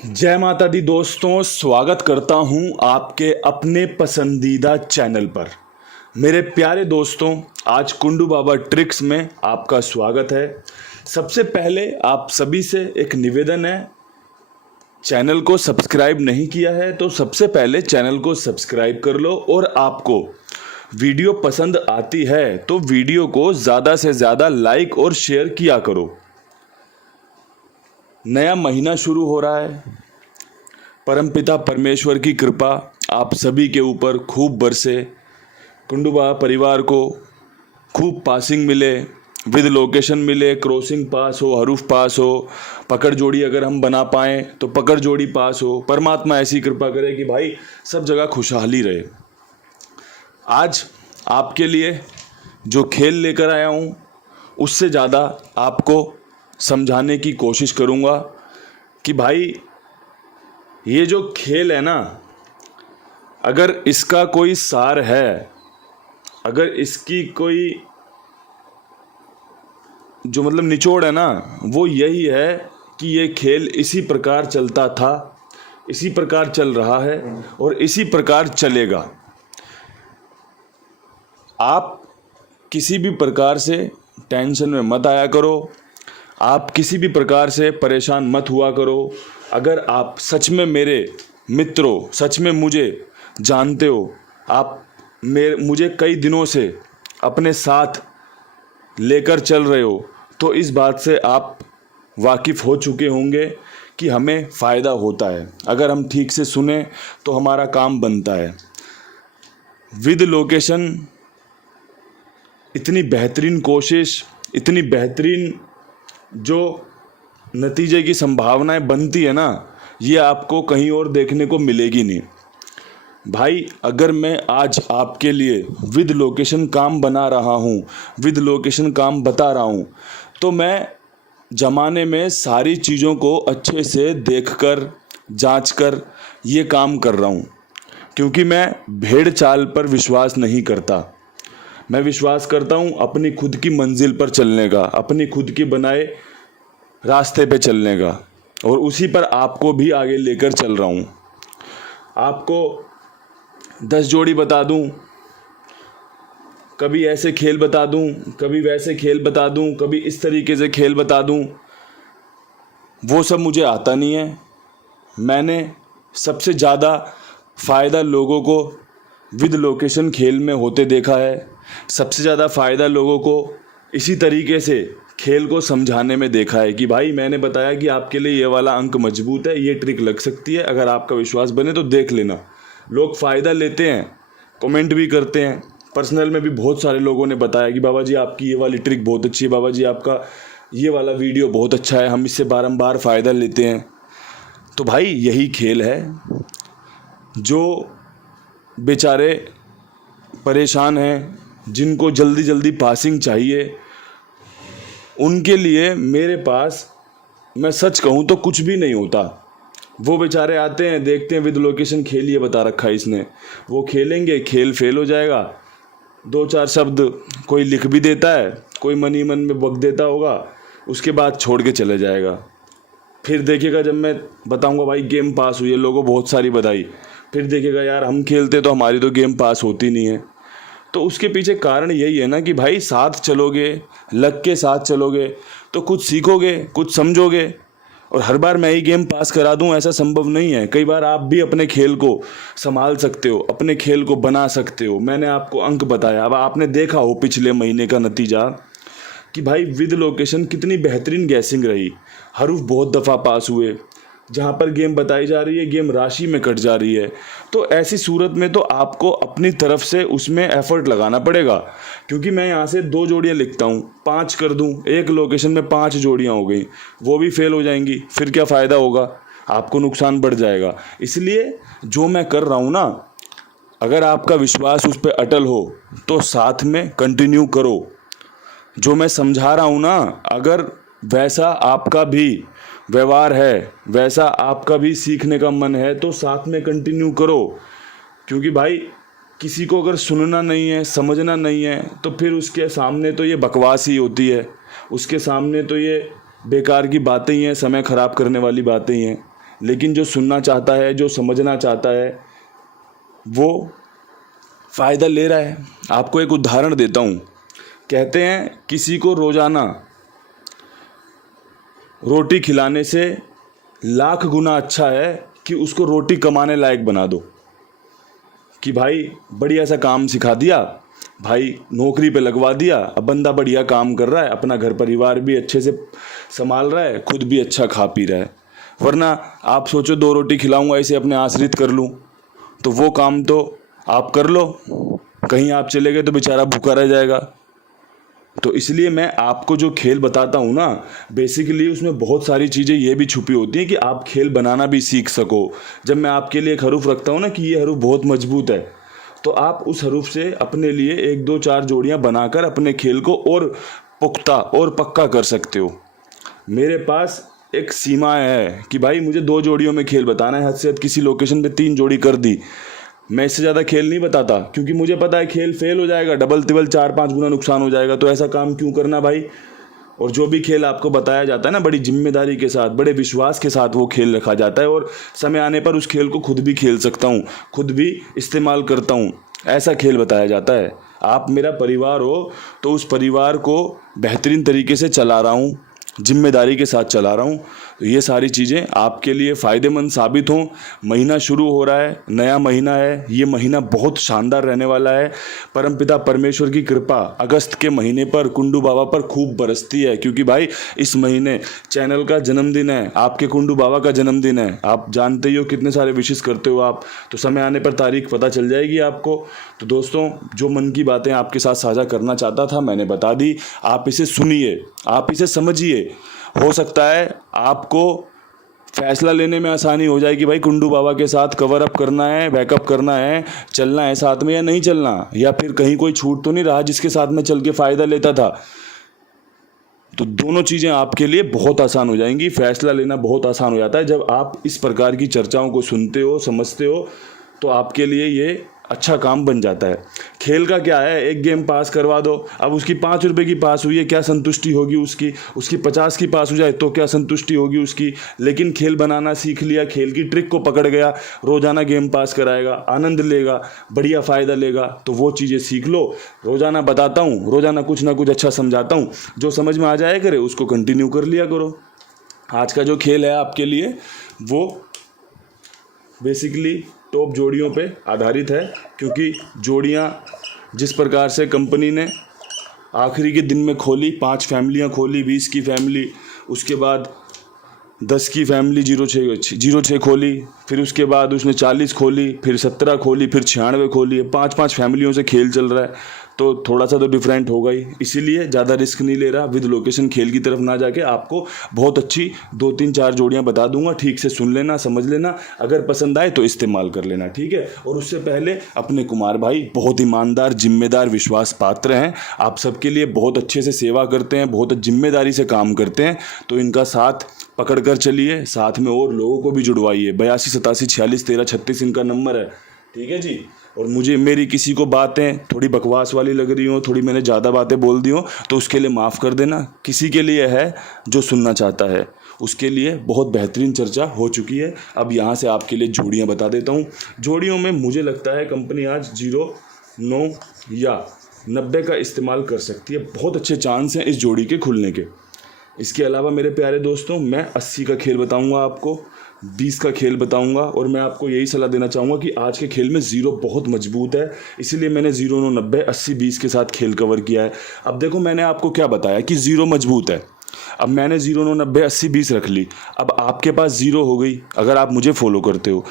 जय माता दी दोस्तों, स्वागत करता हूं आपके अपने पसंदीदा चैनल पर। मेरे प्यारे दोस्तों, आज कुंडू बाबा ट्रिक्स में आपका स्वागत है। सबसे पहले आप सभी से एक निवेदन है, चैनल को सब्सक्राइब नहीं किया है तो सबसे पहले चैनल को सब्सक्राइब कर लो, और आपको वीडियो पसंद आती है तो वीडियो को ज़्यादा से ज़्यादा लाइक और शेयर किया करो। नया महीना शुरू हो रहा है, परमपिता परमेश्वर की कृपा आप सभी के ऊपर खूब बरसे, कुंडू बाबा परिवार को खूब पासिंग मिले, विद लोकेशन मिले, क्रॉसिंग पास हो, हरूफ पास हो, पकड़ जोड़ी अगर हम बना पाएँ तो पकड़ जोड़ी पास हो। परमात्मा ऐसी कृपा करे कि भाई सब जगह खुशहाली रहे। आज आपके लिए जो खेल लेकर आया हूँ उससे ज़्यादा आपको समझाने की कोशिश करूँगा कि भाई ये जो खेल है ना, अगर इसका कोई सार है, अगर इसकी कोई जो निचोड़ है ना, वो यही है कि ये खेल इसी प्रकार चलता था, इसी प्रकार चल रहा है और इसी प्रकार चलेगा। आप किसी भी प्रकार से टेंशन में मत आया करो, आप किसी भी प्रकार से परेशान मत हुआ करो। अगर आप सच में मेरे मित्रों, सच में मुझे जानते हो, आप मुझे कई दिनों से अपने साथ लेकर चल रहे हो, तो इस बात से आप वाकिफ़ हो चुके होंगे कि हमें फ़ायदा होता है। अगर हम ठीक से सुने तो हमारा काम बनता है। विद लोकेशन इतनी बेहतरीन कोशिश, इतनी बेहतरीन जो नतीजे की संभावनाएं बनती है ना, ये आपको कहीं और देखने को मिलेगी नहीं। भाई अगर मैं आज आपके लिए विद लोकेशन काम बना रहा हूँ, विद लोकेशन काम बता रहा हूँ, तो मैं ज़माने में सारी चीज़ों को अच्छे से देखकर जांचकर ये काम कर रहा हूँ, क्योंकि मैं भेड़ चाल पर विश्वास नहीं करता। मैं विश्वास करता हूँ अपनी खुद की मंजिल पर चलने का, अपनी खुद की बनाए रास्ते पे चलने का, और उसी पर आपको भी आगे लेकर चल रहा हूँ। आपको 10 जोड़ी बता दूँ, कभी ऐसे खेल बता दूँ, कभी वैसे खेल बता दूँ, कभी इस तरीके से खेल बता दूँ, वो सब मुझे आता नहीं है। मैंने सबसे ज़्यादा फ़ायदा लोगों को विद लोकेशन खेल में होते देखा है। सबसे ज़्यादा फ़ायदा लोगों को इसी तरीके से खेल को समझाने में देखा है कि भाई मैंने बताया कि आपके लिए ये वाला अंक मजबूत है, ये ट्रिक लग सकती है, अगर आपका विश्वास बने तो देख लेना। लोग फ़ायदा लेते हैं, कमेंट भी करते हैं, पर्सनल में भी बहुत सारे लोगों ने बताया कि बाबा जी आपकी ये वाली ट्रिक बहुत अच्छी है, बाबा जी आपका ये वाला वीडियो बहुत अच्छा है, हम इससे बारंबार फ़ायदा लेते हैं। तो भाई यही खेल है। जो बेचारे परेशान हैं, जिनको जल्दी जल्दी पासिंग चाहिए, उनके लिए मेरे पास, मैं सच कहूँ तो कुछ भी नहीं होता। वो बेचारे आते हैं, देखते हैं विद लोकेशन खेल ये बता रखा है इसने, वो खेलेंगे, खेल फेल हो जाएगा, 2-4 शब्द कोई लिख भी देता है, कोई मन ही मन में बक देता होगा, उसके बाद छोड़ के चले जाएगा। फिर देखिएगा जब मैं बताऊंगा भाई गेम पास हुई है, लोगों बहुत सारी बधाई, फिर देखिएगा यार हम खेलते तो हमारी तो गेम पास होती नहीं है। तो उसके पीछे कारण यही है ना कि भाई साथ चलोगे, लग के साथ चलोगे तो कुछ सीखोगे, कुछ समझोगे। और हर बार मैं ही गेम पास करा दूं ऐसा संभव नहीं है। कई बार आप भी अपने खेल को संभाल सकते हो, अपने खेल को बना सकते हो। मैंने आपको अंक बताया, अब आपने देखा हो पिछले महीने का नतीजा कि भाई विद लोकेशन कितनी बेहतरीन गैसिंग रही, हरूफ बहुत दफ़ा पास हुए, जहाँ पर गेम बताई जा रही है गेम राशि में कट जा रही है। तो ऐसी सूरत में तो आपको अपनी तरफ से उसमें एफर्ट लगाना पड़ेगा, क्योंकि मैं यहाँ से 2 जोड़ियाँ लिखता हूँ, 5 कर दूँ, एक लोकेशन में 5 जोड़ियाँ हो गई, वो भी फेल हो जाएंगी, फिर क्या फ़ायदा होगा, आपको नुकसान बढ़ जाएगा। इसलिए जो मैं कर रहा हूँ ना, अगर आपका विश्वास उस पर अटल हो तो साथ में कंटिन्यू करो। जो मैं समझा रहा हूँ ना, अगर वैसा आपका भी व्यवहार है, वैसा आपका भी सीखने का मन है, तो साथ में कंटिन्यू करो। क्योंकि भाई किसी को अगर सुनना नहीं है, समझना नहीं है, तो फिर उसके सामने तो ये बकवास ही होती है, उसके सामने तो ये बेकार की बातें ही हैं, समय ख़राब करने वाली बातें ही हैं। लेकिन जो सुनना चाहता है, जो समझना चाहता है, वो फ़ायदा ले रहा है। आपको एक उदाहरण देता हूँ। कहते हैं किसी को रोज़ाना रोटी खिलाने से लाख गुना अच्छा है कि उसको रोटी कमाने लायक बना दो। कि भाई बढ़िया सा काम सिखा दिया, भाई नौकरी पे लगवा दिया, अब बंदा बढ़िया काम कर रहा है, अपना घर परिवार भी अच्छे से संभाल रहा है, खुद भी अच्छा खा पी रहा है। वरना आप सोचो 2 रोटी खिलाऊंगा इसे अपने आश्रित कर लूँ, तो वो काम तो आप कर लो, कहीं आप चले गए तो बेचारा भूखा रह जाएगा। तो इसलिए मैं आपको जो खेल बताता हूँ ना, बेसिकली उसमें बहुत सारी चीज़ें ये भी छुपी होती हैं कि आप खेल बनाना भी सीख सको। जब मैं आपके लिए एक हरूफ रखता हूँ ना कि ये हरूफ बहुत मजबूत है, तो आप उस हरूफ से अपने लिए 1 2 4 जोड़ियाँ बनाकर अपने खेल को और पुख्ता और पक्का कर सकते हो। मेरे पास एक सीमा है कि भाई मुझे 2 जोड़ियों में खेल बताना है, हद से हद किसी लोकेशन पे 3 जोड़ी कर दी, मैं इससे ज़्यादा खेल नहीं बताता, क्योंकि मुझे पता है खेल फेल हो जाएगा, डबल तिबल 4 5 गुना नुकसान हो जाएगा। तो ऐसा काम क्यों करना भाई। और जो भी खेल आपको बताया जाता है ना, बड़ी जिम्मेदारी के साथ, बड़े विश्वास के साथ वो खेल रखा जाता है, और समय आने पर उस खेल को खुद भी खेल सकता हूँ, खुद भी इस्तेमाल करता हूँ, ऐसा खेल बताया जाता है। आप मेरा परिवार हो, तो उस परिवार को बेहतरीन तरीके से चला रहा हूँ, जिम्मेदारी के साथ चला रहा हूँ। तो ये सारी चीज़ें आपके लिए फ़ायदेमंद साबित हों। महीना शुरू हो रहा है, नया महीना है, ये महीना बहुत शानदार रहने वाला है। परमपिता परमेश्वर की कृपा अगस्त के महीने पर कुंडू बाबा पर खूब बरसती है, क्योंकि भाई इस महीने चैनल का जन्मदिन है, आपके कुंडू बाबा का जन्मदिन है। आप जानते ही हो कितने सारे विशेष करते हो आप, तो समय आने पर तारीख पता चल जाएगी आपको। तो दोस्तों, जो मन की बातें आपके साथ साझा करना चाहता था मैंने बता दी। आप इसे सुनिए, आप इसे समझिए। हो सकता है आपको फैसला लेने में आसानी हो जाए कि भाई कुंडू बाबा के साथ कवर अप करना है, बैकअप करना है, चलना है साथ में या नहीं चलना, या फिर कहीं कोई छूट तो नहीं रहा जिसके साथ में चल के फ़ायदा लेता था। तो दोनों चीज़ें आपके लिए बहुत आसान हो जाएंगी। फैसला लेना बहुत आसान हो जाता है जब आप इस प्रकार की चर्चाओं को सुनते हो, समझते हो, तो आपके लिए ये अच्छा काम बन जाता है। खेल का क्या है, एक गेम पास करवा दो, अब उसकी 5 रुपए की पास हुई है, क्या संतुष्टि होगी उसकी 50 की पास हो जाए तो क्या संतुष्टि होगी उसकी। लेकिन खेल बनाना सीख लिया, खेल की ट्रिक को पकड़ गया, रोज़ाना गेम पास कराएगा, आनंद लेगा, बढ़िया फ़ायदा लेगा, तो वो चीज़ें सीख लो। रोज़ाना बताता हूँ, रोज़ाना कुछ ना कुछ अच्छा समझाता हूँ, जो समझ में आ जाए करे उसको कंटिन्यू कर लिया करो। आज का जो खेल है आपके लिए वो बेसिकली टॉप जोड़ियों पे आधारित है, क्योंकि जोड़ियाँ जिस प्रकार से कंपनी ने आखिरी के दिन में खोली, 5 फैमिलियाँ खोली, 20 की फैमिली, उसके बाद 10 की फैमिली 06 खोली, फिर उसके बाद उसने 40 खोली, फिर 17 खोली, फिर 96 खोली, 5 फैमिलियों से खेल चल रहा है। तो थोड़ा सा तो डिफरेंट होगा ही, इसीलिए ज़्यादा रिस्क नहीं ले रहा। विद लोकेशन खेल की तरफ ना जाके आपको बहुत अच्छी 2 3 4 जोड़ियाँ बता दूंगा, ठीक से सुन लेना, समझ लेना, अगर पसंद आए तो इस्तेमाल कर लेना, ठीक है। और उससे पहले अपने कुमार भाई बहुत ईमानदार, जिम्मेदार, विश्वास पात्र हैं, आप सबके लिए बहुत अच्छे से सेवा करते हैं, बहुत जिम्मेदारी से काम करते हैं, तो इनका साथ पकड़ कर चलिए, साथ में और लोगों को भी जुड़वाइए। 82 87 46 13 36 इनका नंबर है, ठीक है जी। और मुझे मेरी किसी को बातें थोड़ी बकवास वाली लग रही हो, थोड़ी मैंने ज़्यादा बातें बोल दी हो, तो उसके लिए माफ़ कर देना। किसी के लिए है जो सुनना चाहता है, उसके लिए बहुत बेहतरीन चर्चा हो चुकी है। अब यहाँ से आपके लिए जोड़ियाँ बता देता हूँ। जोड़ियों में मुझे लगता है कंपनी आज 0 9 या 90 का इस्तेमाल कर सकती है, बहुत अच्छे चांस हैं इस जोड़ी के खुलने के। इसके अलावा मेरे प्यारे दोस्तों, मैं 80 का खेल बताऊंगा आपको, 20 का खेल बताऊंगा, और मैं आपको यही सलाह देना चाहूँगा कि आज के खेल में 0 बहुत मजबूत है, इसीलिए मैंने 0 9 90 80 20 के साथ खेल कवर किया है। अब देखो मैंने आपको क्या बताया कि 0 मजबूत है, अब मैंने 0 9 90 80 20 रख ली, अब आपके पास 0 हो गई अगर आप मुझे फॉलो करते हो।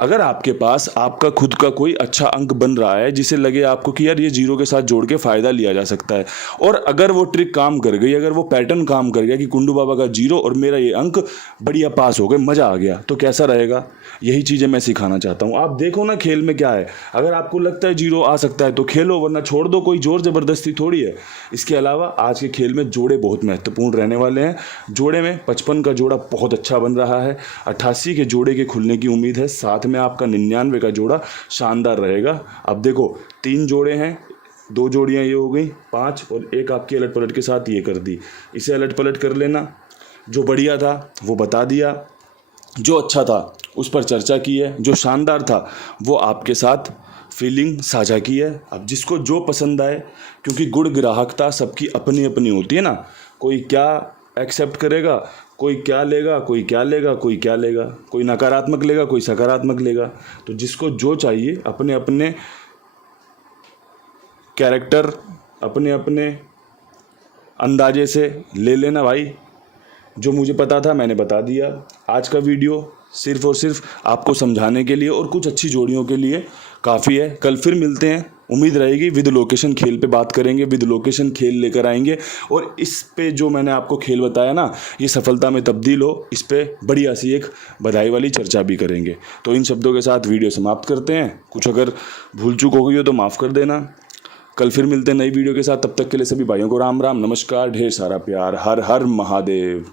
अगर आपके पास आपका खुद का कोई अच्छा अंक बन रहा है जिसे लगे आपको कि यार ये 0 के साथ जोड़ के फ़ायदा लिया जा सकता है, और अगर वो ट्रिक काम कर गई, अगर वो पैटर्न काम कर गया कि कुंडू बाबा का 0 और मेरा ये अंक बढ़िया पास हो गए, मज़ा आ गया, तो कैसा रहेगा। यही चीज़ें मैं सिखाना चाहता हूँ। आप देखो ना खेल में क्या है, अगर आपको लगता है 0 आ सकता है तो खेलो, वरना छोड़ दो, कोई जोर ज़बरदस्ती थोड़ी है। इसके अलावा आज के खेल में जोड़े बहुत महत्वपूर्ण रहने वाले हैं। जोड़े में 55 का जोड़ा बहुत अच्छा बन रहा है, 88 के जोड़े के खुलने की उम्मीद है, साथ में आपका 99 का जोड़ा शानदार रहेगा। अब देखो 3 जोड़े हैं, 2 जोड़ियां ये हो गई 5, और एक आपकी अलट पलट के साथ ये कर दी। इसे अलट पलट कर लेना, जो बढ़िया था वो बता दिया। जो अच्छा था उस पर चर्चा की है, जो शानदार था वो आपके साथ फीलिंग साझा की है। अब जिसको जो पसंद आए, क्योंकि गुण ग्राहकता सबकी अपनी अपनी होती है ना, कोई क्या एक्सेप्ट करेगा, कोई क्या लेगा, कोई क्या लेगा, कोई क्या लेगा, कोई नकारात्मक लेगा, कोई सकारात्मक लेगा। तो जिसको जो चाहिए अपने अपने कैरेक्टर, अपने अपने अंदाजे से ले लेना भाई। जो मुझे पता था मैंने बता दिया। आज का वीडियो सिर्फ़ और सिर्फ आपको समझाने के लिए और कुछ अच्छी जोड़ियों के लिए काफ़ी है। कल फिर मिलते हैं, उम्मीद रहेगी विद लोकेशन खेल पे बात करेंगे, विद लोकेशन खेल लेकर आएंगे। और इस पे जो मैंने आपको खेल बताया ना, ये सफलता में तब्दील हो, इस पे बढ़िया सी एक बधाई वाली चर्चा भी करेंगे। तो इन शब्दों के साथ वीडियो समाप्त करते हैं। कुछ अगर भूल चूक हो गई हो तो माफ़ कर देना। कल फिर मिलते हैं नई वीडियो के साथ। तब तक के लिए सभी भाइयों को राम राम, नमस्कार, ढेर सारा प्यार। हर हर महादेव।